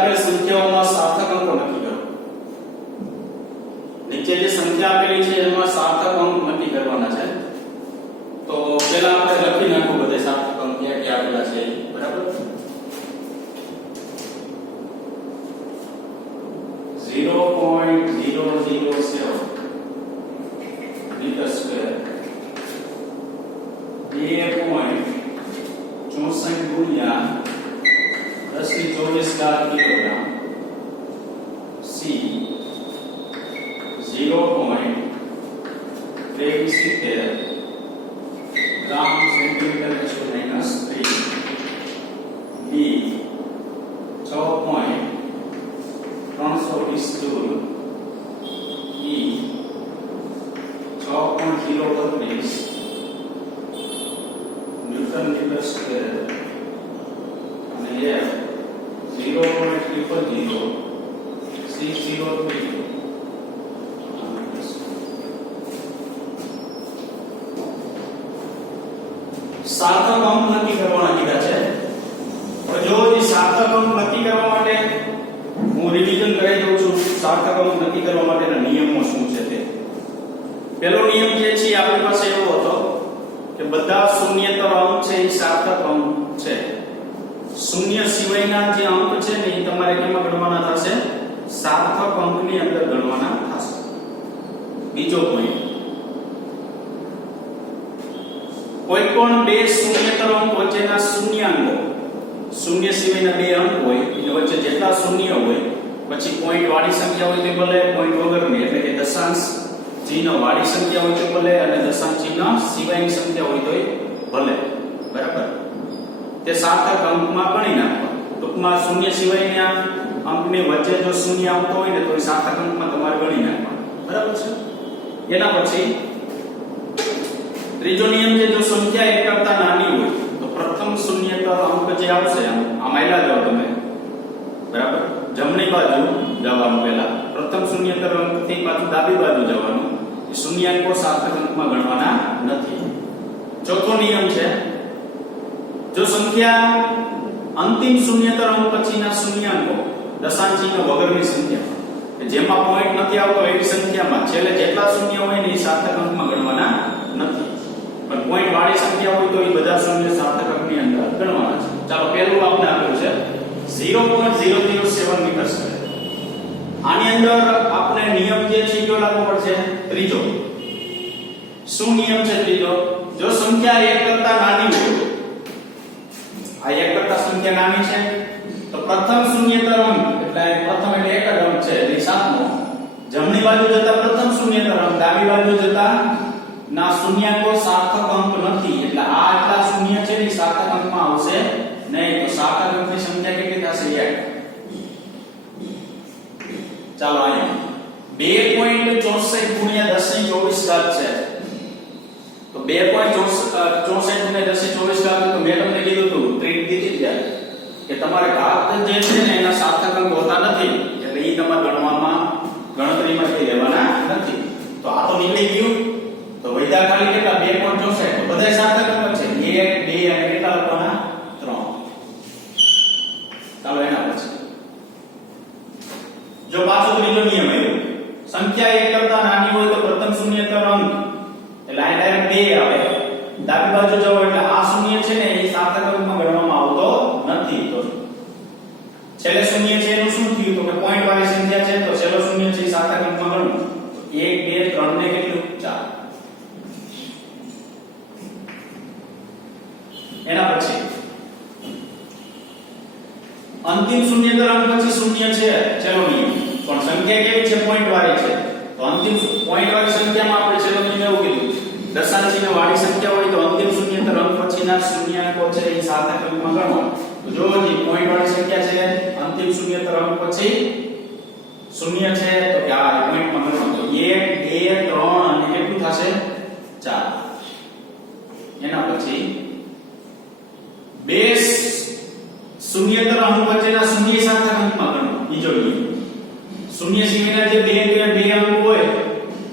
આપેલ સંખ્યાઓમાં સાર્થક અંકો નક્કી કરો. નીચે જે સંખ્યા આપેલી છે એમાં સાર્થક અંક નક્કી કરવાના છે. તો પહેલા આપણે લખી નાખવું બધે સાર્થક અંક ક્યાં ક્યાં આપેલા છે, બરાબર. 0.007 મીટર સ્ક્વેર, 2.64 ગુણ્યા 10⁻²4 કિલોગ્રામ, સી 0.73 ગ્રામ સેન્ટીમીટર /3, બી 6.320 જૂલ, ઈ 6.032 ન્યૂટન મીટર સ્ક્વેર અને એફ 0.000 603. સાર્થક અંક નક્કી કરવાના કીધા છે. તો જો જે સાર્થક અંક નક્કી કરવા માટે હું રિવિઝન કરાવી દઉં છું. સાર્થક અંક નક્કી કરવા માટેના નિયમો શું છે તે. પહેલો નિયમ જે છે આપણી પાસે એવો હતો કે બધા શૂન્યેતર અંક છે એ સાર્થક અંક છે. શૂન્ય સિવાયના જે અંક છે ને એ તમારે કેમાં ગણવાના થશે? સાર્થક અંકની અંદર ગણવાના થશે. બીજો પોઈન્ટ, કોઈ પણ બે શૂન્યેતર અંક વચ્ચેના શૂન્યાંકો, શૂન્ય સિવાયના બે અંક હોય એની વચ્ચે જેટલા શૂન્ય હોય, પછી પોઈન્ટ વાળી સંખ્યા હોય તે ભલે, પોઈન્ટ વગરની એટલે કે દશાંશ ચિહ્ન વાળી સંખ્યા હોય તો ભલે, અને દશાંશ ચિહ્ન સિવાયની સંખ્યા હોય તોય ભલે, બરાબર. તે સાર્થક અંકમાં ગણી નાખવા. ટૂંકમાં શૂન્ય સિવાયના અંકની વચ્ચે જો શૂન્ય આવતો હોય ને તો એ સાર્થક અંકમાં તમારે ગણી નાખવા, બરાબર છે. એના પછી ત્રીજો નિયમ છે, જો સંખ્યા એક કરતા નાની હોય તો પ્રથમ શૂન્યેતર અંક જે આવશે આમ આયલા જાવ તમે, બરાબર. જમણી બાજુ જવાનું, પહેલા પ્રથમ શૂન્યેતર અંકથી પાછું ડાબી બાજુ જવાનું. એ શૂન્યાંકો સાર્થક અંકમાં ગણવાના નથી. ચોથો નિયમ છે, જો સંખ્યા અંતિમ શૂન્યેતર અંક પછીના શૂન્યાંકો દશાંશ ચિહ્ન વગરની સંખ્યા કે જેમાં પોઈન્ટ નથી આવતો એવી સંખ્યામાં છેલ્લે જેટલા શૂન્ય હોય ને એ સાર્થક અંકમાં ગણવાના નથી. પણ પોઈન્ટ વાળી સંખ્યા હોય તો એ બધા શૂન્ય સાર્થક અંકની અંદર ગણવાના છે. ચાલો પહેલું આપણે આપ્યું છે 0.007 મીટર સ્ક્વેર. આની અંદર આપણે નિયમ જે છે કયો લાગુ પડશે? ત્રીજો. શું નિયમ છે ત્રીજો? જો સંખ્યા એક કરતા નાની હોય, આ એક કરતા સંખ્યા નાની છે તો પ્રથમ શૂન્યેતર અંક એટલે પ્રથમ એટલે એક જ અંક છે એટલે સાતમો, જમણી બાજુ જતા પ્રથમ શૂન્યેતર અંક, ડાબી બાજુ જતા ના શૂન્યાંકો સાર્થક અંક નથી એટલે આ આટલા શૂન્ય છે ને સાર્થક અંકમાં આવશે નહીં. તો સાર્થક અંકની સંખ્યા કેટલી થશે? 1. ચાલો અહીંયા 2.64 ગુણ્યા 10⁻²4 છે. તો 2.64 ગુણ્યા 10⁻²4 તો મેં તમને કીધું હતું ટ્રીક દીધી ત્યારે કે તમારે ઘાત જે છે ને એના સાર્થક અંક હોતા નથી એટલે એ તમારે ગણતરીમાં લેવાના નથી. તો આ તો નીકળી ગયું. તો વૈધા ખાલી કેટલા? 2.64. તો બધા સાર્થક અંક છે 1, 2 અને કેટલા લખવાના? 3. ચાલો એના પછી જો પાછો ત્રીજો નિયમ આવ્યો, સંખ્યા એક કરતા નાની હોય તો પ્રથમ શૂન્યેતર અંક એટલે આ ડાયરેક્ટ 2 આવે, ડાબી બાજુ જાવ એટલે આ શૂન્ય છે ને એ સાર્થક અંકમાં ગણવામાં આવતો નથી. તો છેલ્લે શૂન્ય છે એનું શું થયું? તો કે પોઈન્ટ વાળી સંખ્યા છે તો છેલ્લો શૂન્ય છે એ સાર્થક અંકમાં ગણવું. 1, 2, 3 ને કેટલું? 4. એના પછી અંતિમ શૂન્યેતર અંક પછી શૂન્ય છે છેલ્લો નિયમ, પણ સંખ્યા કેવી છે? પોઈન્ટ વાળી છે. તો અંતિમ પોઈન્ટ વાળી સંખ્યામાં આપણે છેલ્લો નિયમ એવું કીધું, દશાંશ ચિહ્ન વાળી સંખ્યા હોય તો અંતિમ શૂન્યેતર અંક પછીના શૂન્યાંકો છે એ સાર્થક અંકમાં ગણવા. તો જો જે પોઈન્ટ વાળી સંખ્યા છે અંતિમ શૂન્યેતર અંક પછી શૂન્ય છે તો કે આ પોઈન્ટમાં ગણવા. તો 1, 2, 3 અને કેટલું થશે? 4. એના પછી બે શૂન્યેતર અંક વચ્ચેના શૂન્ય સાર્થક અંકમાં ગણવા. બીજો નિયમ, શૂન્ય સિવાયના જે બે અંક હોય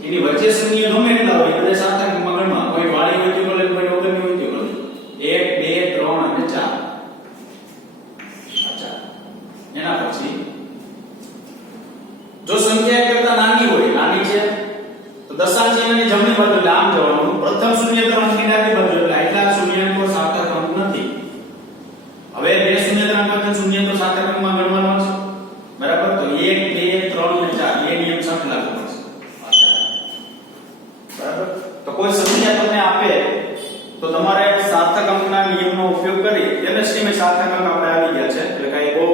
એની વચ્ચે શૂન્ય ગમે એટલા હોય એટલે સાર્થક અંકમાં ગણવા. કોઈ વાળી હોય તો ભલે, કોઈ વગરની હોય તો ભલે. 1, 2, 3 અને 4. એના પછી જો સંખ્યા એક કરતા નાની હોય, નાની છે તો દશાંશ ચિહ્નની જમણી બાજુ એટલે આમ જવાનું, પ્રથમ શૂન્યતર અંકની ડાબી બાજુ એટલે આટલા શૂન્યાંકો સાર્થક અંક નથી. હવે બે શૂન્યતર અંક વચ્ચે શૂન્યતો સાર્થક અંકમાં ગણવાનો છે, બરાબર? તો 1 2 3 અને 4 એ નિયમ સાથે લાગુ પડશે, બરાબર? તો કોઈ સંખ્યા તમને આપે તો તમારે સાર્થક અંકના નિયમનો ઉપયોગ કરી કેમિસ્ટ્રીમાં સાર્થક અંક આપણે આવી ગયા છે એટલે કાઈ બહુ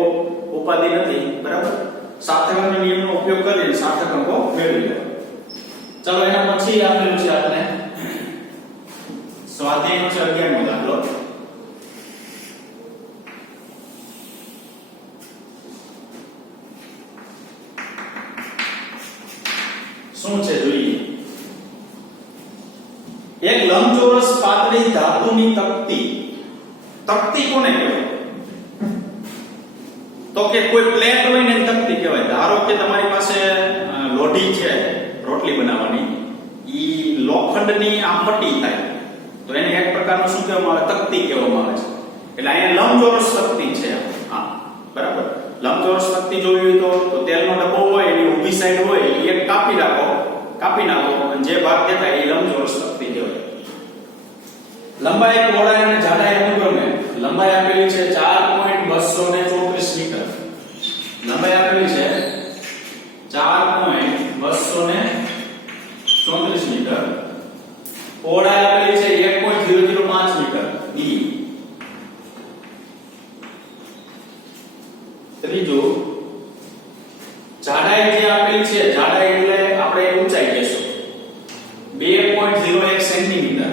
ઉપાધિ નથી, બરાબર? સાર્થક અંકના નિયમનો ઉપયોગ કરીને સાર્થક અંકો મેળવી લેવા. ચલો એના પછી આપેલું છે આપણે સ્વાધ્યાયનો છે 11મો દાખલો. શું છે જોઈએ. એક લંબચોરસ પાતળી ધાતુની તકતી. તકતી કોને કહેવાય? તો કે કોઈ પ્લેટ હોય ને તકતી કહેવાય. ધારો કે તમારી પાસે લોઢી છે રોટલી બનાવવાની, ઈ લોખંડની આમ પટ્ટી થાય તો એને એક પ્રકારનું શું કહેવામાં આવે? તકતી કહેવામાં આવે છે. એટલે અહીંયા લંબચોરસ તકતી છે. હા, બરાબર. લંબચોરસ તકતી જોઈ હોય તો તેલનો ડબ્બો હોય એની ઊભી સાઈડ હોય એ એક કાપી નાખો અને જે ભાગ દેખાય એ લંબચોરસ તકતી કહેવાય. લંબાઈ, પહોળાઈ અને જાડાઈ અનુક્રમે લંબાઈ આપેલી છે 4.234 મીટર. લંબાઈ આપેલી છે 4.234 મીટર. પહોળાઈ આપેલી છે 1.005 મીટર. બી. ત્રીજું, જાડાઈ જે આપેલી છે, જાડાઈ એટલે આપણે ઊંચાઈ કહેશું 2.01 સેન્ટીમીટર.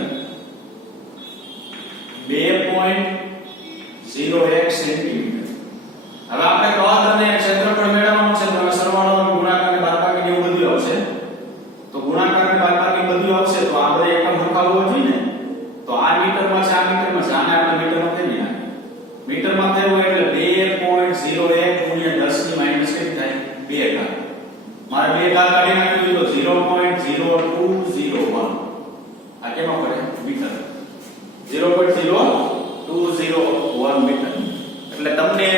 2.01 સેન્ટીમીટર. હવે આપણે કદ અને ક્ષેત્રફળ મેળવવાનું છે તો સરવાળો, ગુણાકાર અને બાદબાકી એવું બધું આવશે. તો ગુણાકાર અને બાદબાકી બધું આવશે તો આપણે એકમ લખાવવો જોઈએ ને. તો આ મીટરમાં છે, આ મીટરમાં છે, આને આપણે મીટરમાં ફેરવી નાખીએ. મીટરમાં થયું એટલે 2.01 ગુણ્યા 10 ની માઈનસ કેટલી થાય? 2 ઘાત. મારે 2 ઘાત કાઢી નાખવી તો 0.0201. આ કેમાં પડે? મીટર. 0.0201 મીટર. એટલે તમને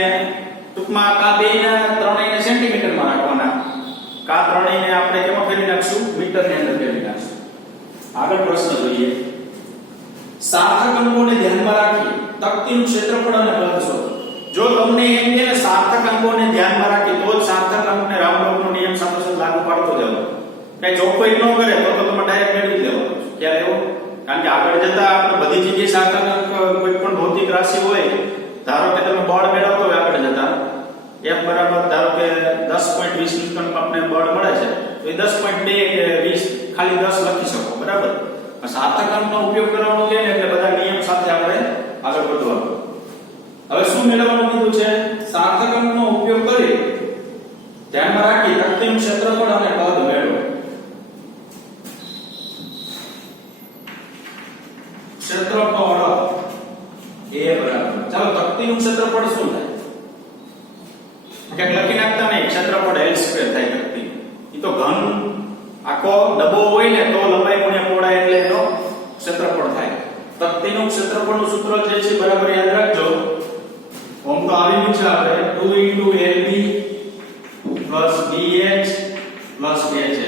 ટૂંકમાં કા બેયના ત્રણેયને સેન્ટીમીટરમાં રાખવાના, કા ત્રણેયને આપણે કેમાં ફેરવી નાખશું? મીટરની અંદર ફેરવી નાખશું. આગળ પ્રશ્ન જોઈએ. સાર્થક અંકોને ધ્યાનમાં રાખી તકતીનું ક્ષેત્રફળ અને કદ શોધો. જો તમને એમ કે ને સાર્થક અંકોને ધ્યાનમાં રાખી તો જ સાર્થક અંકને રાઉન્ડ ઓફનો નિયમ સાથે લાગુ પાડતો જાવ. કઈ ચોખ્ખાઈ ન કરે તો તમે ડાયરેક્ટ મેળવી લેવો. ક્યારે એવો? કારણ કે આગળ જતા આપણે બધી જગ્યાએ સાર્થક અંક કોઈ પણ ભૌતિક રાશિ હોય, ધારો કે તમે બળ મેળવતો હોય આગળ જતા F બરાબર ધારો કે 10.20 ન્યૂટન આપણે બળ મળે છે તો એ 10.2 કે 20 ખાલી 10 લખી શકો, બરાબર? સાર્થક અંકનો ઉપયોગ કરવાનો છે એટલે બધા નિયમ સાથે આપણે આગળ વધવાનું. હવે શું મેળવવાનું કીધું છે? સાર્થક અંકનો ઉપયોગ કરી ધ્યાનમાં રાખી તકતીનું ક્ષેત્રફળ અને કદ મેળવો. ક્ષેત્રફળ એ બરાબર, ચાલો તકતીનું ક્ષેત્રફળ શું થાય? કે લખી નાખતા નહીં, ક્ષેત્રફળ L સ્ક્વેર થાય તકતી. ઈ તો ઘન આખો ડબ્બો હોય ને તો લંબાઈ ગુણ્યા પહોળાઈ એટલે એનો ક્ષેત્રફળ થાય. તકતીનું ક્ષેત્રફળનું સૂત્ર જે છે બરાબર યાદ રાખજો. ઓમ તો આવી છે આપણે 2 LB BH BH.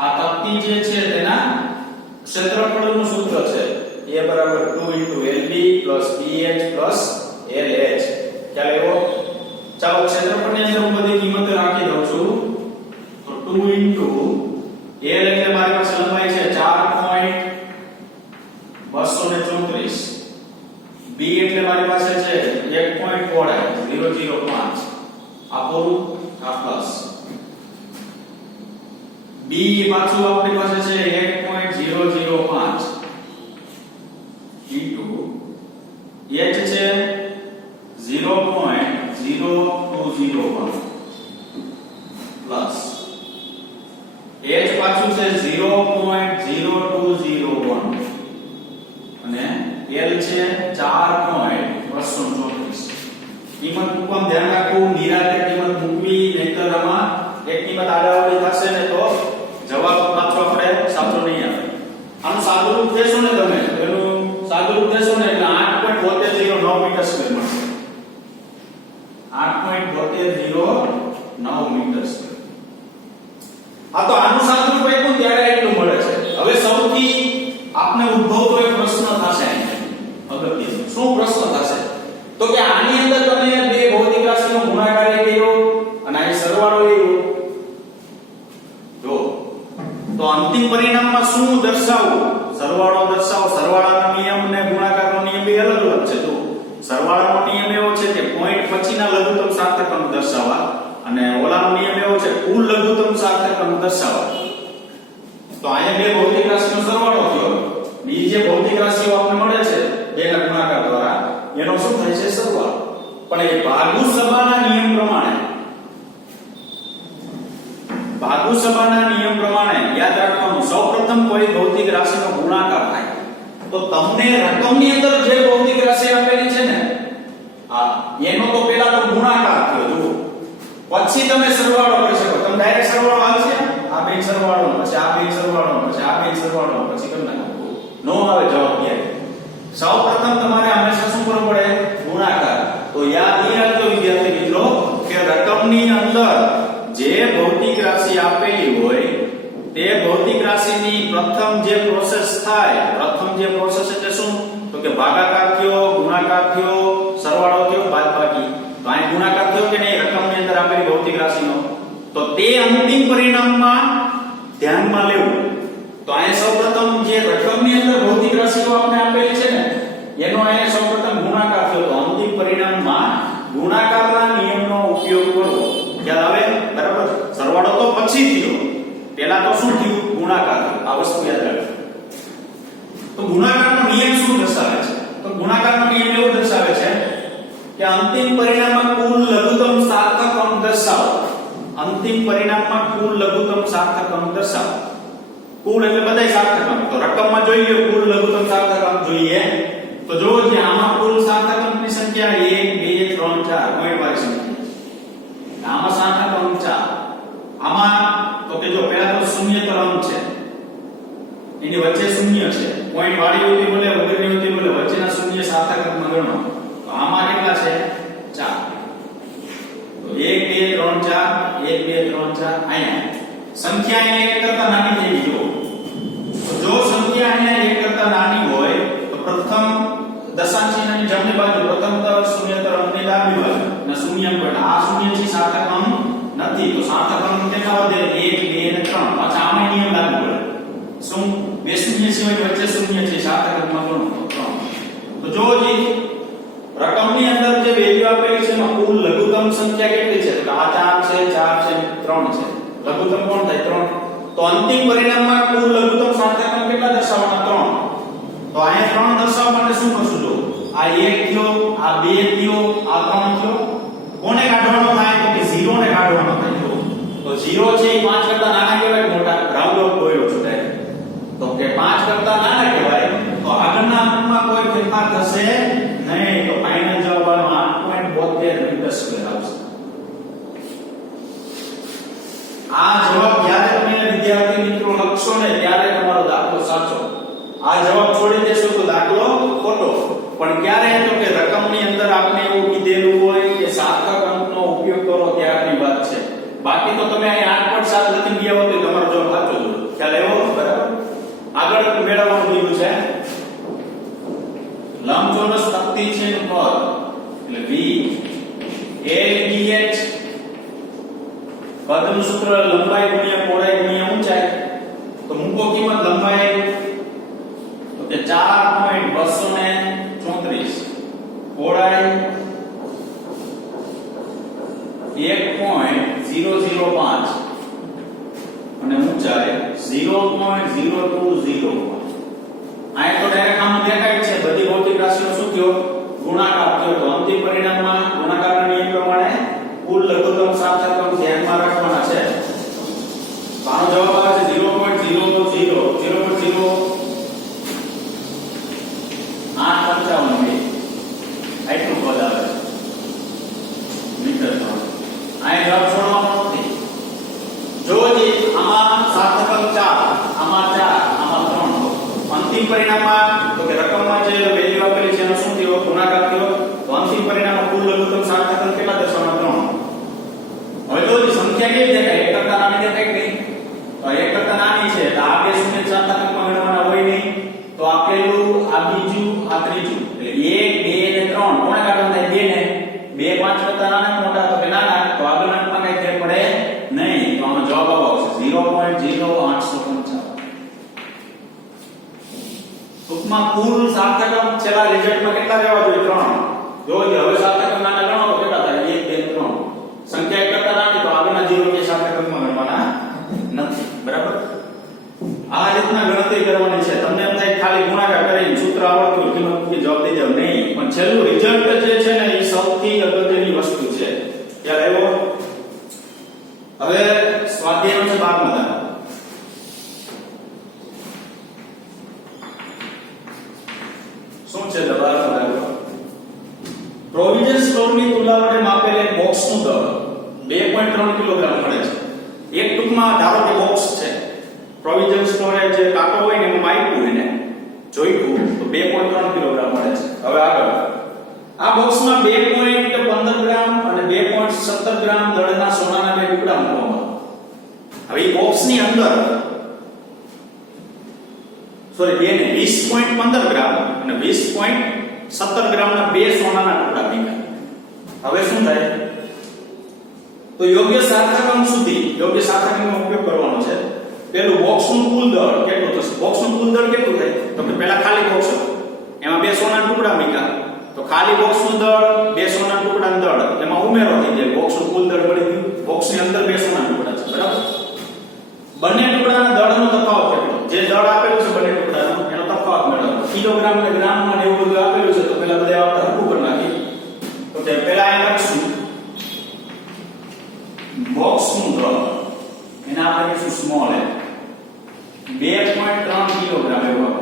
આ તકતી જે છે તેના ક્ષેત્રફળનું સૂત્ર છે A બરાબર 2 LB BH LH. ખ્યાલ આવ્યો? ચાલો ક્ષેત્રફળની અંદર હું બધી કિંમતો રાખી દઉં છું. તો 2 L એટલે મારી પાસે લંબાઈ છે 4.234. B એટલે મારી પાસે છે 1.005. આ પૂરું, આ પ્લસ. B પાછું આપણી પાસે છે 1.005 ઇન્ટુ H છે 0.0201 પ્લસ H પાછું છે 0.0201 અને L છે 4.234. કિંમત મૂકવાનું ધ્યાન રાખવું, નિરાતે કિંમત મૂકવી, નહીતર આમાં એક કિંમત આડાઅવળી થશે ને તો જવાબ પાછો આપણે સાચો નહીં આવે. આનું સાદું રૂપ દેશો ને તમે, એનું સાદું રૂપ દેશો ને એટલે 8.7209 મીટર સ્ક્વેર મળશે. 8.7209 9 મીટર સ્ક્વેર. આ તો આનું સાદુરૂપ આપ્યું ત્યારે એટલું મળે છે. હવે સૌથી આપને ઉદ્ભવતો એક પ્રશ્ન થશે અગત્યનો. શું પ્રશ્ન થશે? તો કે આની અંદર તમે બે ભૌતિક રાશિનો ગુણાકાર કર્યો અને આ સરવાળો કર્યો. જો તો અંતિમ પરિણામમાં શું દર્શાવવું? સરવાળો દર્શાવો. સરવાળાનો નિયમ અને ગુણાકારનો નિયમ બે અલગ અલગ છે. તો સરવાળાનો નિયમ એવો છે કે પોઈન્ટ પછીના લઘુત્તમ સાર્થક અંક દર્શાવવા અને ઓલાનો નિયમ એવો છે કુલ લઘુત્તમ સાર્થક અંક દર્શાવવા. તો અહીંયા બે ભૌતિક રાશિનો સરવાળો થયો. બીજી જે ભૌતિક રાશિઓ આપણને મળે છે બેના ગુણાકાર દ્વારા એનો શું થાય છે? સરવાળો. પણ એ ભાગુસભાના નિયમ પ્રમાણે યાદ રાખવાનું, સૌપ્રથમ કોઈ ભૌતિક રાશિનો ગુણાકાર થાય તો તમને રકમની અંદર જે ભૌતિક રાશિ આપેલી છે ને એનો તો પહેલા તો ગુણાકાર થયો. જુઓ પછી તમે સરવાળો કરી શકો. તમે ડાયરેક્ટ સરવાળો આવશે, આ બે સરવાળો પછી આ બે સરવાળો પછી આ બે સરવાળો પછી કરી નાખો. નો આવે જવાબ ક્યારે. સૌપ્રથમ તમારે હંમેશા શું કરવું પડે? ગુણાકાર. તો યાદ રાખજો વિદ્યાર્થી મિત્રો કે રકમની અંદર જે ભૌતિક રાશિ આપેલી હોય તે ભૌતિક રાશિની પ્રથમ જે પ્રોસેસ થાય, પ્રથમ જે પ્રોસેસ એટલે શું? તો કે ભાગાકાર થયો, ગુણાકાર થયો, સરવાળો થયો, બાદબાકી. તો અહીં ગુણાકાર થયો કે નહીં રકમની અંદર આપેલી ભૌતિક રાશિનો, તો તે અંતિમ પરિણામમાં ધ્યાનમાં લેવું. તો અહીં સૌપ્રથમ જે રકમની અંદર ભૌતિક રાશિઓ આપણે આપેલી છે ને એનો અહીં સૌપ્રથમ ગુણાકાર થયો. તો અંતિમ પરિણામમાં ગુણાકારના નિયમનો ઉપયોગ કરવો. ખ્યાલ આવે? બરાબર. સરવાળો તો પછી થયો, પહેલા તો શું થયું? ગુણાકાર થયો. આ વસ્તુ યાદ રાખજો. તો ગુણાકારનો નિયમ શું દર્શાવે છે? તો ગુણાકારનો નિયમ એવું દર્શાવે છે કે અંતિમ પરિણામમાં કુલ લઘુત્તમ સાર્થક અંક દર્શાવો. અંતિમ પરિણામમાં કુલ લઘુત્તમ સાર્થક અંક દર્શાવો. કુલ એટલે બધાય સાર્થક અંક. તો રકમમાં જોઈએ કુલ લઘુત્તમ સાર્થક અંક જોઈએ. તો જો જે આમાં કુલ સાર્થક અંકની સંખ્યા 1 2 3 4 કોઈ વાળી સંખ્યા. આમાં સાર્થક અંક 4. આમાં તો કે જો પહેલા તો શૂન્યતર અંક છે, એની વચ્ચે શૂન્ય છે. પોઈન્ટ વાળી હોતી બોલે વગરની હોતી બોલે વચ્ચેના શૂન્ય સાર્થક અંકમાં ગણો. તો આમાં કેટલા છે? 4. તો 1 2 3 4 1 2 3 4. અહીંયા સંખ્યા અહીંયા 1 કરતા નાની થઈ ગઈ. તો જો સંખ્યા અહીંયા 1 કરતા નાની હોય તો પ્રથમ દશાંશ ચિહ્નની જમણી બાજુ પ્રથમ શૂન્યતર અંકની ડાબી બાજુ અને શૂન્ય અંક. આ શૂન્ય છે સાર્થક અંક નથી. તો સાર્થક અંક કેટલા વધે? 1 2 અને 3. પાછા આમાં નિયમ લાગુ પડે. શું? બે શૂન્ય સિવાય વચ્ચે શૂન્ય છે સાર્થક અંકમાં ગણો તો 3. તો જો જે રકમની અંદર જે વેલ્યુ આપેલી છે એમાં કુલ લઘુત્તમ સંખ્યા કેટલી છે? તો આ 4 છે, 4 છે, 3 છે. લઘુત્તમ કોણ થાય? 3. તો અંતિમ પરિણામમાં કુલ લઘુત્તમ સાર્થક અંક કેટલા દર્શાવવાના? 3. તો અહીંયા 3 દર્શાવવા માટે શું કરશું? જો આ 1 થયો, આ 2 થયો, આ 3 થયો. કોને કાઢવાનો થાય? તો કે 0 ને કાઢવાનો થાય. તો 0 છે એ 5 કરતા નાના કહેવાય મોટા? રાઉન્ડ ઓફ કર્યો છે ડાયરેક્ટ. તો કે 5 કરતા નાના કહેવાય. તો આગળના અંકમાં કોઈ ફેરફાર થશે નહીં. તો ફાઇનલ જવાબ 8.72 મીટર સ્ક્વેર આવશે. આ જવાબ જ્યારે તમે વિદ્યાર્થી મિત્રો લખશો ને ત્યારે તમારો દાખલો સાચો. આ જવાબ છોડી દેશો તો દાખલો ખોટો. પણ ક્યારે? તો કે રકમની અંદર આપણે એવું કીધેલું હોય કે સાર્થક અંકનો ઉપયોગ કરો ત્યારની વાત છે. બાકી તો તમે અહીં 8.7 લખી ગયા હો તો તમારો જવાબ સાચો જ. ખ્યાલ આવ્યો? બરાબર. આગળ મેળવવાનું કીધું છે લંબચોરસ તકતી છે નું કદ એટલે v LDH. કદનું સૂત્ર લંબાઈ ગુણ્યા પહોળાઈ ગુણ્યા ઊંચાઈ. તો મૂકો કિંમત લંબાઈ તો કે 4.234, પહોળાઈ 1.005 અને ઊંચાઈ 0.020. આ તો ડાયરેક્ટ આમ દેખાય છે બધી ભૌતિક રાશિઓ શું થયો? ગુણાકાર થયો. તો અંતિમ પરિણામમાં ગુણાકારના નિયમ પ્રમાણે કુલ લઘુત્તમ સાર્થક અંક ધ્યાનમાં રાખવાના છે. આનો જવાબ આવે છે 0.000 855 આટલું પદ આવે મીટર. આ જવાબ છોડવાનો નથી. જો જે આમાં સાર્થક અંક 4, આમાં 4, આમાં 3. અંતિમ પરિણામમાં તો કે રકમમાં જે વેલ્યુ આપેલી છે એનો શું થયો? ગુણાકાર થયો. તો અંતિમ પરિણામમાં કુલ લઘુત્તમ સાર્થક અંક કેટલા દર્શાવવાના? 3. હવે જો કુલ સાર્થક અંક છેલ્લા રિઝલ્ટમાં કેટલા રહેવા જોઈએ 3 જોજો હવે સાર્થક અંક નાના ગણો તો કેટલા થાય 1 2 3 સંખ્યા એક કરતા નાની તો આગળના 0 કે સાર્થક અંકમાં ગણવાના નથી બરાબર આ રીતના ગણતરી કરવાની છે તમને એમ થાય ખાલી ગુણાકાર કરીને સૂત્ર આવડતું હોય કિંમત મૂકી જવાબ દઈ દેવ નહીં પણ છેલ્લું રિઝલ્ટ જે છે ને એ સૌથી અગત્યની વસ્તુ છે ખ્યાલ આવ્યો હવે સ્વાધ્યાયનો છે 12મો દાખલો શું છે 12મો દાખલો પ્રોવિઝન સ્ટોરની તુલના વડે માપેલ એક બોક્સનું દળ 2.3 કિલોગ્રામ મળે છે એક ટૂંકમાં ધારો કે બોક્સ છે પ્રોવિઝન સ્ટોરે જે કાંટો હોય ને એમાં માપ્યું એને જોઈતું તો 2.3 કિલોગ્રામ મળે છે હવે આગળ આ બોક્સમાં 2.15 ગ્રામ અને 2.17 ગ્રામ દળના સોનાના બે ટુકડા મૂકવામાં હવે એ બોક્સની અંદર સોરી બેને 20.15 ગ્રામ અને 20.17 ગ્રામના બે સોનાના ટુકડા મૂક્યા હવે શું થાય તો યોગ્ય સાર્થક અંક સુધી યોગ્ય સાર્થક અંકનો ઉપયોગ કરવાનો છે પેલું બોક્સનું કુલ દળ કેટલું થશે બોક્સનું કુલ દળ કેટલું થાય તો કે પહેલા ખાલી બોક્સ હતું એમાં બે સોનાના ટુકડા મૂક્યા તો ખાલી બોક્સનું દળ બે સોનાના ટુકડાનું દળ એમાં ઉમેરો થઈ જાય બોક્સનું કુલ દળ મળી ગયું બોક્સની અંદર બે સોનાના ટુકડા છે બરાબર બંને ટુકડાના દળનો તફાવત કેટલો જે દળ આપેલું છે બંને ટુકડાનો એનો તફાવત મેળવવાનો કિલોગ્રામ ને ગ્રામમાં ને એવું બધું આપેલું છે તો પહેલા બધા આપણે હરખું કરી નાખીએ તો તે પહેલા અહીં લખશું બોક્સનું દળ એને આપણે કહીશું સ્મોલ એ 2.3 કિલોગ્રામ એવું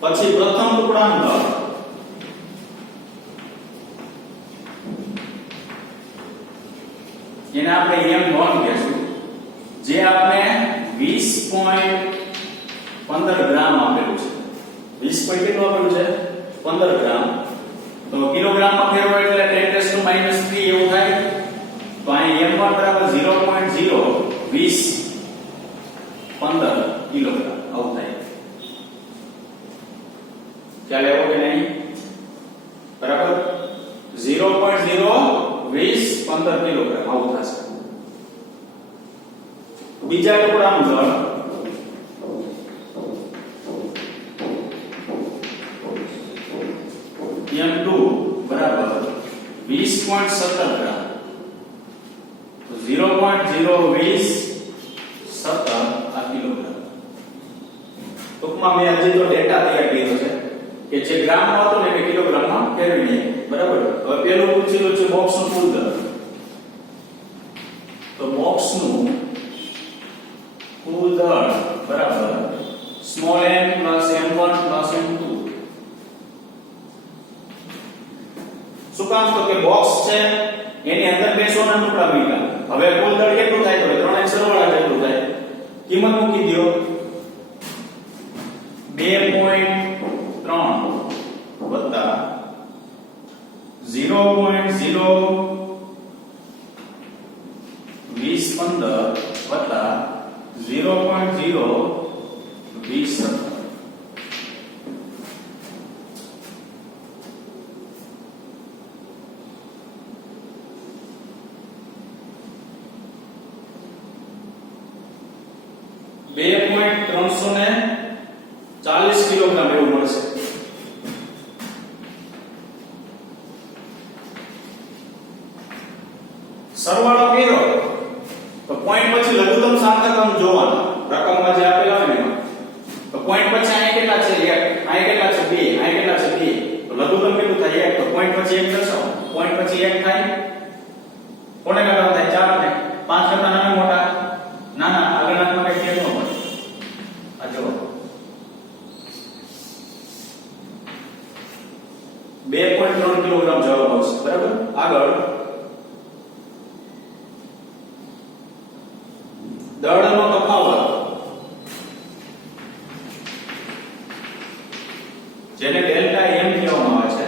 પછી પ્રથમ ટુકડાનું દળ એને આપણે m1 કહીશું જે આપણે 20.15 ગ્રામ આપેલું છે 20 point કેટલું આપેલું છે 15 ગ્રામ તો કિલોગ્રામમાં ફેરવો એટલે 10⁻³ એવું થાય તો અહીં m1 બરાબર 0.020 15 કિલોગ્રામ આવું થાય ખ્યાલ આવ્યો કે નહીં બરાબર 0.020 15 કિલોગ્રામ આવું થશે બીજા ટુકડાનું દળ m2 બરાબર 20.17 ગ્રામ તો 0.020 17 આ કિલોગ્રામ ટૂંકમાં મેં હજી તો ડેટા તૈયાર કર્યો છે કે જે ગ્રામમાં હતો ને એ કિલોગ્રામમાં ફેરવી લઈએ બરાબર હવે પેલું પૂછેલું છે બોક્સનું કુલ દળ તો બોક્સનું કુલ દળ બરાબર small m plus m1 plus m2 શું કામ તો કે બોક્સ છે એની અંદર બે સોનાના ટુકડા મૂક્યા હવે કુલ દળ કેટલું થાય તો ત્રણેય સરવાળા જેટલું થાય કિંમત મૂકી દો 2.3 વત્તા 0.02015 વત્તા 0.02017 2.340 કિલોગ્રામ એવું મળશે સરવાળો કર્યો તો પોઈન્ટ પછી લઘુત્તમ સાર્થક અંક જોવાનો રકમમાં જે આપેલા હોય ને તો પોઈન્ટ પછી અહીં કેટલા છે 1 અહીં કેટલા છે 2 અહીં કેટલા છે 2 તો લઘુત્તમ કેટલું થાય 1 તો પોઈન્ટ પછી 1 દર્શાવો પોઈન્ટ પછી 1 થાય કોને કરતા થાય 4 ને 5 કરતા નાના મોટા નાના આગળના માટે કેમ ન પડે આ જો 2.3 કિલોગ્રામ જવાબ આવશે બરાબર આગળ દળનો તફાવત જેને ડેલ્ટા m કહેવામાં આવે છે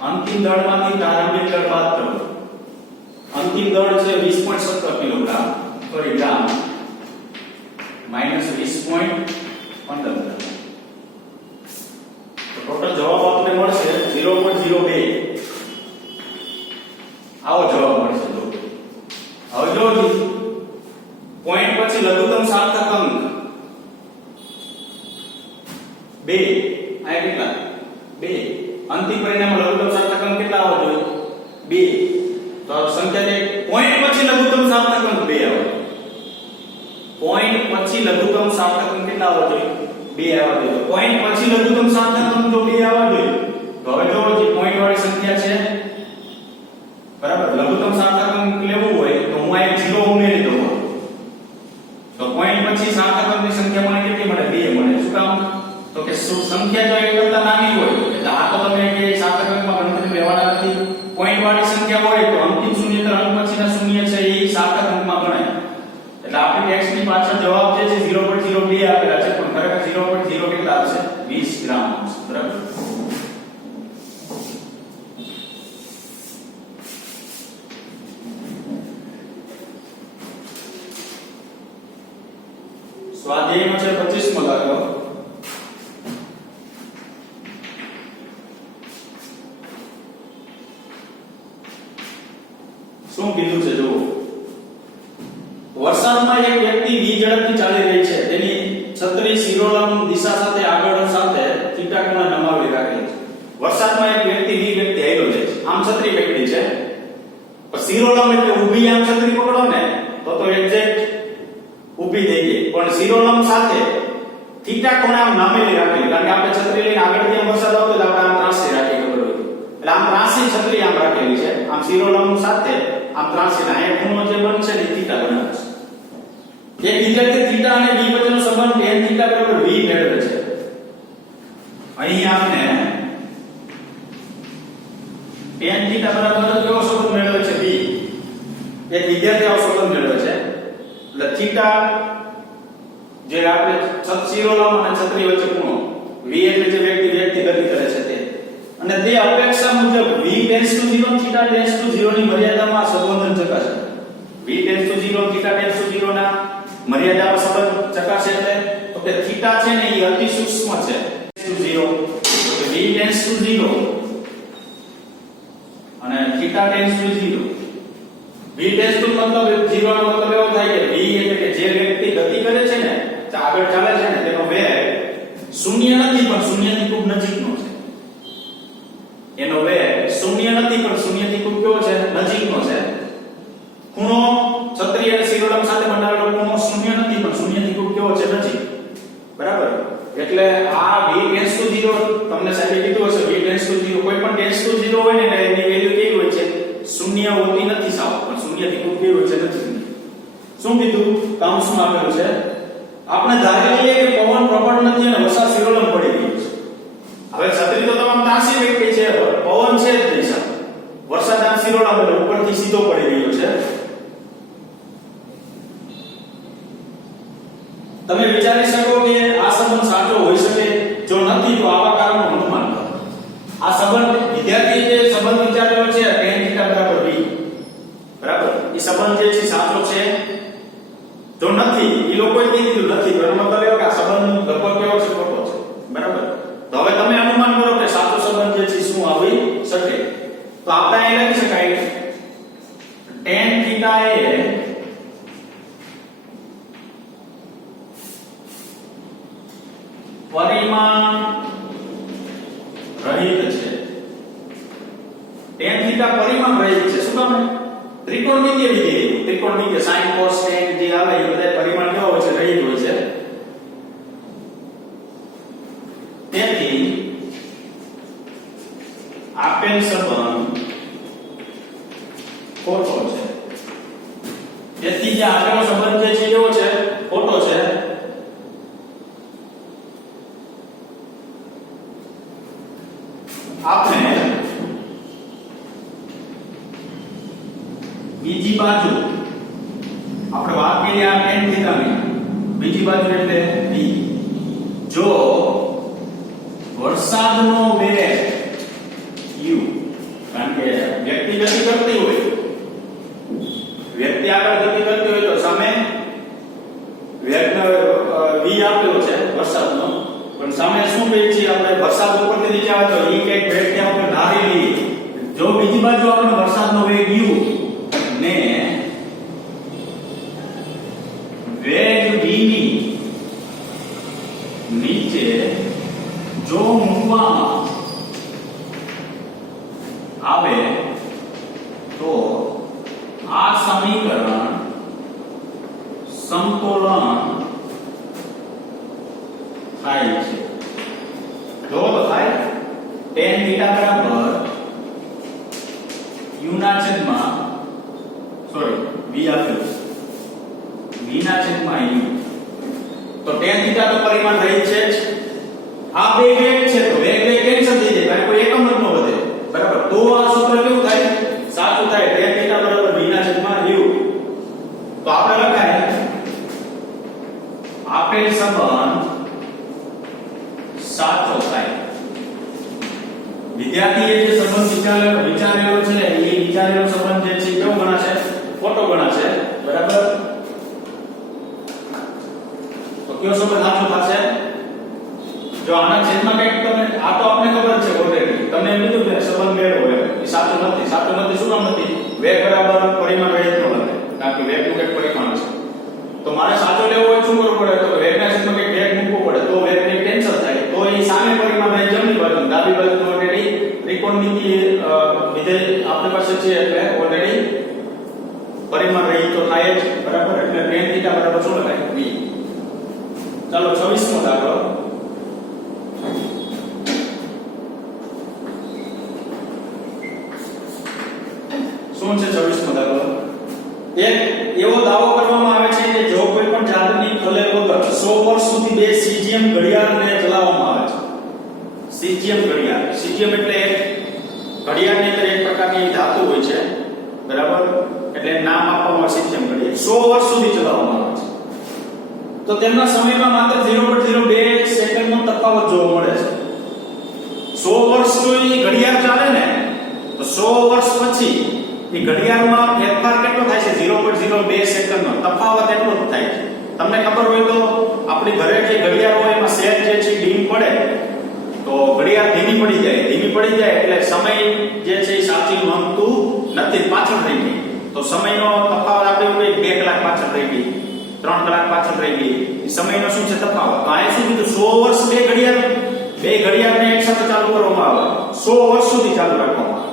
અંતિમ દળમાંથી પ્રારંભિક દળ બાદ કરો અંતિમ દળ છે 20.17 કિલોગ્રામ સોરી ગ્રામ માઈનસ 20.15 ગ્રામ તો ટોટલ જવાબ આપણને મળશે 0.02 આવો જવાબ મળશે જો હવે જો પોઈન્ટ પછી લઘુત્તમ સાર્થક અંક 2 આ કેટલા 2 અંતિમ પરિણામમાં લઘુત્તમ સાર્થક અંક કેટલા આવવા જોઈએ 2 તો સંખ્યા પોઈન્ટ પછી લઘુત્તમ સાર્થક અંક 2 આવે પોઈન્ટ પછી લઘુત્તમ સાર્થક અંક કેટલા આવવા જોઈએ 2 આવવા જોઈએ પોઈન્ટ પછી લઘુત્તમ સાર્થક અંક જો 2 આવવા જોઈએ તો હવે જો જે પોઈન્ટ વાળી સંખ્યા છે બરાબર લઘુત્તમ સાર્થક અંક લેવું હોય તો હું આ 0 ઉમેરી દઉં તો પોઈન્ટ પછી સાર્થક અંકની સંખ્યા મને કેટલી મળે 2 મળે શું કામ તો કે સંખ્યા જો એક કરતા નાની હોય એટલે આ તો તમે કે સાર્થક અંકમાં ગણતરી લેવાના નથી પોઈન્ટ વાળી સંખ્યા હોય તો અંતિમ શૂન્યતર અંક પછીના શૂન્ય છે એ સાર્થક અંકમાં ગણાય એટલે આપણી ટેક્સ્ટ ની પાછળ જવાબ જે છે 0.02 આપેલા છે પણ ખરેખર 0.0 કેટલા આવશે 20 ગ્રામ બરાબર સ્વાધ્યાયમાં છે 25મો દાખલો શું કીધું છે જો વરસાદમાં એક વ્યક્તિ વી ઝડપથી ચાલી રહી છે તેની છત્રી શિરોલંબ દિશા સાથે આગળ સાથે થીટા કોણ નમાવી રાખેલી છે વરસાદમાં એક વ્યક્તિ હાલ્યો જાય છે આમ છત્રી પકડી છે પણ શિરોલંબ એટલે ઊભી આમ છત્રી પકડો ને તો એક્ઝેક્ટ ઊભી થઈ ગઈ પણ શિરોલંબ સાથે થીટા કોણ આમ નમેલી રાખેલી કારણ કે આપણે છત્રી લઈને આગળથી આમ વરસાદ આવતો તો આપણે આમ ત્રાસી રાખી ખબર હોય એટલે આમ ત્રાસી છત્રી આમ રાખેલી છે આમ શિરોલંબ સાથે આમ ત્રાસી ના એક ખૂણો જે બનશે ને થીટા બનાવે છે એક વિદ્યાર્થી થીટા અને v વચ્ચેનો સંબંધ tan થીટા બરાબર v મેળવે છે અહીં આપણે tan થીટા બરાબર કેવો સંબંધ મેળવે છે v એક વિદ્યાર્થી આવો સંબંધ મેળવે છે એટલે થીટા જે આપણે શિરોલંબ અને છત્રી વચ્ચે ખૂણો v એટલે જે વ્યક્તિ ગતિ કરે છે તે અને તે અપેક્ષા મુજબ v tends to 0 theta tends to 0 ની મર્યાદામાં સંબંધ ચકાસે v tends to 0 theta tends to 0 ના મર્યાદામાં સંબંધ ચકાસે એટલે તો કે થીટા છે ને એ અતિ સૂક્ષ્મ છે ટુ 0 તો v ટેન્ડ્સ ટુ 0 અને theta tends to 0 v tends to મતલબ 0 નો મતલબ એવો થાય કે v એટલે કે જે વ્યક્તિ ગતિ કરે છે ને તે આગળ ચાલે છે ને તેનો વેગ શૂન્ય નથી પણ શૂન્યથી ખૂબ નજીકનો છે એનો વેગ શૂન્ય નથી પણ શૂન્યથી ખૂબ કેવો છે નજીકનો છે ખૂણો છત્રી અને શિરોલંબ સાથે બંધાયેલો ખૂણો શૂન્ય નથી પણ શૂન્યથી ખૂબ કેવો છે નજીક બરાબર એટલે આ v ટેન્ડ્સ ટુ 0 તમને સાહેબે કીધું હશે v ટેન્ડ્સ ટુ 0 કોઈ પણ ટેન્ડ્સ ટુ 0 હોય ને એની વેલ્યુ કેવી હોય છે શૂન્ય હોતી નથી સાવ પણ શૂન્યથી ખૂબ કેવી હોય છે નજીક શું કીધું કાઉન્સમાં આપેલું છે આપણે ધારી લઈએ કે પવન પ્રબળ નથી અને વરસાદ શિરોલંબ પડી ગયો છે હવે છત્રી તો તમામ તાસી વેકટી છે પવન છે જ દિશા વરસાદ આમ શિરોલંબ એટલે ઉપરથી સીધો પડી ગયો છે તમે વિચારી શકો કે આ સંબંધ સાચો હોઈ શકે જો નથી તો આવા કારણનું અનુમાન કરો આ સંબંધ વિદ્યાર્થી જે સંબંધ વિચાર્યો છે tan θ બરાબર v બરાબર એ સંબંધ જે છે સાચો છે જો નથી એ લોકોએ કીધું નથી તો એનો મતલબ એવો કે આ સંબંધ લગભગ કેવો છે ખોટો છે બરાબર તો હવે તમે અનુમાન કરો કે સાચો સંબંધ જે છે શું આવી શકે તો આપણે અહીં લખી શકાય tan θ એ પરિમાણ રહિત છે tan θ પરિમાણ રહિત છે શું કામ ત્રિકોણમિતિય વિધેય ત્રિકોણમિતિય sin cos tan જે આવે એ બધા પરિમાણ કેવા હોય છે રહિત હોય છે તેથી આપેલ સંબંધ ખોટો છે તેથી જે આપેલો સંબંધ જે છે કેવો છે ખોટો છે આપણે બીજી બાજુ આપણે વાત કરી આ tan θ ની બીજી બાજુ એટલે v જો વરસાદનો વેગ u કારણ કે વ્યક્તિ ગતિ કરતી હોય વ્યક્તિ આગળ ગતિ કરતી હોય તો સામે વેગનો v આપેલો છે વરસાદનો પણ સામે શું વેગ છે આપણે વરસાદ ઉપરથી નીચે આવે તો એ કઈક વેગ ત્યાં આપણે ધારી લઈએ જો બીજી બાજુ આપણે વરસાદનો વેગ u ને વેગ v ની નીચે આ સમીકરણ સંતુલન થાય છે. જો તો થાય tan θ બરાબર u ના છેદમાં સોરી v આપ્યું v ના છેદમાં u. તો tan θ તો પરિમાણ રહી છે જ. આ બે વેગ છે તો વેગ કેન્સલ થઈ જાય કારણ કોઈ એકમ જ ન વધે બરાબર. તો આ સૂત્ર કેવું થાય સાચું થાય tan θ બરાબર v ના છેદમાં u. તો આપણે લખાય આપેલ સંબંધ સાચો થાય. વિદ્યાર્થીએ જે સંબંધ વિચારેલો છે એ વિચારેલો સંબંધ જે છે કેવો ગણાશે ખોટો ગણાશે બરાબર. તો કયો સંબંધ સાચો થશે જો આના છેદમાં કંઈક તમે આ તો આપણે ખબર છે ઓલરેડી તમને એમ કીધું કે સંબંધ મેળવો એ સાચું નથી. સાચું નથી શું કામ નથી વેગ બરાબર પરિમાણ રહે તો લખે કારણ કે વેગનું કંઈક પરિમાણ છે. તો મારે સાચો લેવો હોય શું કરવું પડે તો વેગના છેદમાં કંઈક વેગ મૂકવો પડે તો વેગ ને કેન્સલ થાય. તો એ સામે પરિમાણ રહે જમણી બાજુ ડાબી બાજુ તો ઓલરેડી ત્રિકોણમિતિ વિધેય આપણી પાસે છે એટલે ઓલરેડી પરિમાણ રહી તો થાય જ બરાબર. એટલે tan θ બરાબર શું લખાય v. ચાલો 26મો દાખલો. શું છે 26મો દાખલો? એક એવો દાવો કરવામાં આવે છે કે જો કોઈ પણ જાતની ખલેલ વગર 100 વર્ષ સુધી બે સીજીએમ ઘડિયાળને ચલાવવામાં આવે છે. સીજીએમ ઘડિયાળ, સીજીએમ એટલે ઘડિયાળની અંદર એક પ્રકારની ધાતુ હોય છે બરાબર. એટલે નામ આપવામાં સીજીએમ ઘડિયાળ 100 વર્ષ સુધી ચલાવવામાં આવે છે. તો તેમના સમયમાં માત્ર 0.02 સેકન્ડનો તફાવત જોવા મળે છે. 100 વર્ષ જો એ ઘડિયાળ ચાલે ને તો 100 વર્ષ પછી એ ઘડિયાળમાં ફેરફાર કેટલો થાય છે 0.02 સેકન્ડનો તફાવત એટલો જ થાય છે. તમને ખબર હોય તો આપણી ઘરે જે ઘડિયાળ હોય એમાં સેટ જે છે ડીમ પડે તો ઘડિયાળ ધીમી પડી જાય એટલે સમય જે છે એ સાચી નોંધતું નથી, પાછળ રહી ગઈ. તો સમયનો તફાવત આપણે એવું કહીએ 2 કલાક પાછળ રહી ગઈ, 3 કલાક પાછળ રહી ગઈ. સમયનો શું છે તફાવત. તો આ શું કીધું 100 વર્ષ બે ઘડિયાળને એક સાથે ચાલુ કરવામાં આવે 100 વર્ષ સુધી ચાલુ રાખવામાં આવે.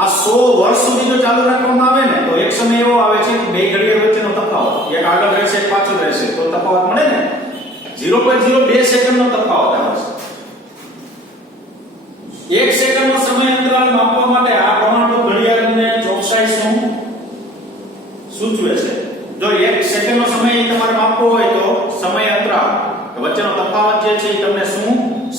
આ 100 વર્ષ સુધી જો ચાલુ રાખવામાં આવે ને તો એક સમય એવો આવે છે કે બે ઘડિયાળ વચ્ચેનો તફાવત એક આગળ રહેશે એક પાછળ રહેશે તો તફાવત મળે ને 0.02 સેકન્ડનો તફાવત આવે છે. 1 સેકન્ડનો સમય અંતરાલ માપવા માટે આ પ્રમાણભૂત ઘડિયાળને ચોકસાઈ શું સૂચવે છે. જો 1 સેકન્ડનો સમય તમારે માપવો હોય તો સમય અંતરાલ વચ્ચેનો તફાવત જે છે એ તમને શું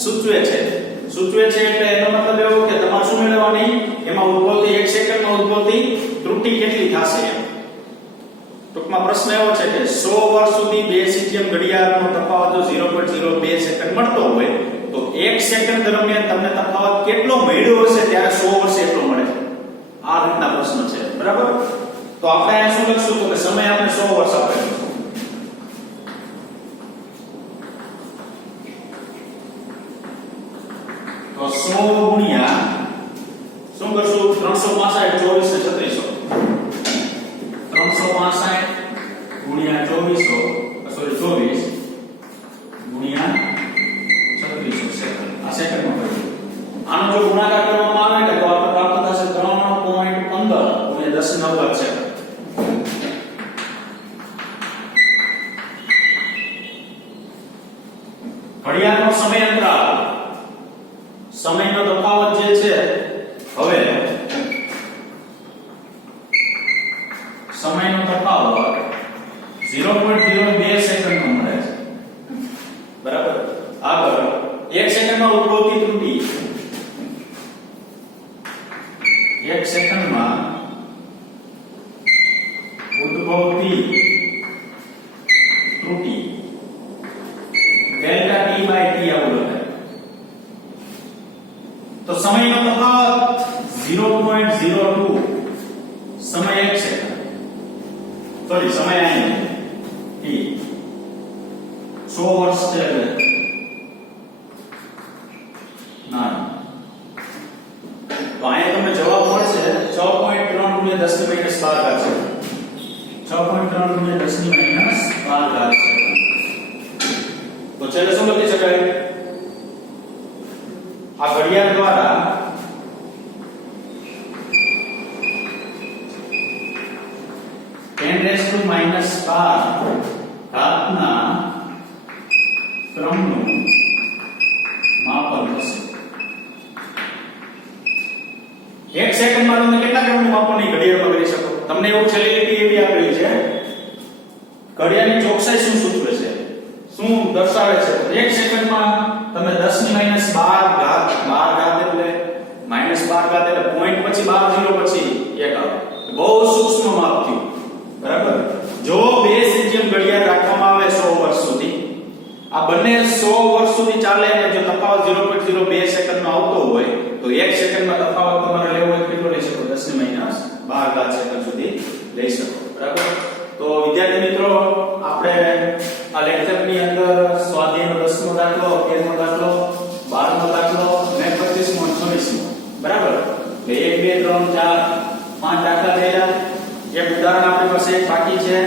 સૂચવે છે એટલે એનો મતલબ એવો કે તમારે શું મેળવવાની એમાં ઉદ્ભવતી 1 સેકન્ડમાં ઉદ્ભવતી ત્રુટિ કેટલી થશે. ટૂંકમાં પ્રશ્ન એવો છે કે 100 વર્ષ સુધી બે સીજીએમ ઘડિયાળનો તફાવત જો 0.02 સેકન્ડ મળતો હોય તો 1 સેકન્ડ દરમિયાન તમને તફાવત કેટલો મળ્યો હશે ત્યારે 100 વર્ષે એટલો મળે. આ રીતના પ્રશ્ન છે બરાબર. તો આપણે અહીંયા શું લખશું તો કે સમય આપણે 100 વર્ષ આપેલો છે. તો 100 ગુણ્યા શું કરશું 365 24 ને 3600 365 ગુણ્યા 2400 ગુણ્યા 3600 સેકન્ડ. આ સેકન્ડમાં કરીએ. આનો જો ગુણાકાર કરવામાં આવે તો આપણે પ્રાપ્ત થશે 3.15 ગુણ્યા 10 9 સેકન્ડ. ઘડિયાળનો સમય અંતરાલ સમયનો તફાવત જે છે હવે સમયનો તફાવત 0.02 સેકન્ડનો મળે છે બરાબર. આગળ 1 સેકન્ડમાં ઉદ્ભવતી ત્રુટિ 1 સેકન્ડમાં ઉદ્ભવતી ત્રુટિ ડેલ્ટા t બાય t આવું લખાય. તો સમયનો તફાવત 0.02 સમય 1 સેકન્ડ સોરી સમય અહીં t 100 વર્ષ છે ના તો અહીંયા તમને જવાબ મળશે 6.3 ગુણ્યા 10 ની માઈનસ 12 છે 6.3 ગુણ્યા 10 ની માઈનસ 12 છે. તો છેલ્લે શું લખી શકાય આ ઘડિયાળ દ્વારા 10⁻12 ઘાતના ક્રમનું માપન થશે. એક સેકન્ડમાં તમે કેટલા ક્રમનું માપન ઘડિયાળમાં કરી શકો? તમને એવું છેલ્લી લીટી એવી આપેલી છે, ઘડિયાળની ચોકસાઈ શું સૂચવે છે, શું દર્શાવે છે? એક સેકન્ડમાં તમે 10⁻12 ઘાત, 12 ઘાત એટલે -12 ઘાત એટલે પોઈન્ટ પછી 12 0 પછી 1 આવે. બહુ સૂક્ષ્મ માપ થયું, બરાબર? જો બે સીજીએમ ઘડિયાળ રાખવામાં આવે 100 વર્ષ સુધી, આ બંને 100 વર્ષ સુધી ચાલે અને જો તફાવત 0.02 સેકન્ડનો આવતો હોય તો 1 સેકન્ડમાં તફાવત તમારે લેવો હોય કેટલો લઈ શકો? 10⁻12 ઘાત સેકન્ડ સુધી લઈ શકો, બરાબર? તો વિદ્યાર્થી મિત્રો, આપણે આ લેક્ચરની અંદર સ્વાધ્યાયનો 10મો દાખલો, 13મો દાખલો, 12મો દાખલો અને 25મો અને 26મો, બરાબર? એટલે 1 2 3 4 5 દાખલા થયેલા. એક ઉદાહરણ આપણી પાસે એક બાકી છે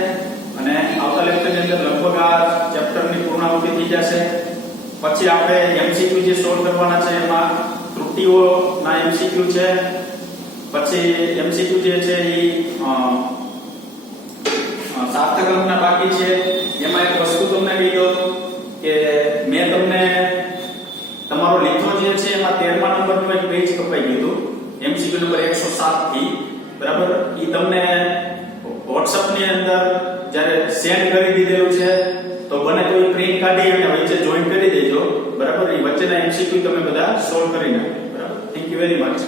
અને આવતા લેક્ચરની અંદર લગભગ આ ચેપ્ટરની પૂર્ણાહુતિ થઈ જશે. પછી આપણે એમસીક્યુ જે સોલ્વ કરવાના છે એમાં ત્રુટીઓના એમસીક્યુ છે. પછી એમસીક્યુ જે છે એ સાર્થક અંકના બાકી છે. એમાં એક વસ્તુ તમને કહી દો કે મેં તમને તમારો લીધો જે છે એમાં 13મા નંબરનું એક પેજ કપાઈ ગયું હતું, એમસીક્યુ નંબર 107 થી, બરાબર? એ તમને WhatsApp ની અંદર જ્યારે સેન્ડ કરી દીધેલું છે તો બને તો પ્રિન્ટ કાઢી અને વચ્ચે જોઈન કરી દેજો, બરાબર? એ વચ્ચેના એમસીક્યુ તમે બધા સોલ્વ કરી નાખો, બરાબર? Thank you very much.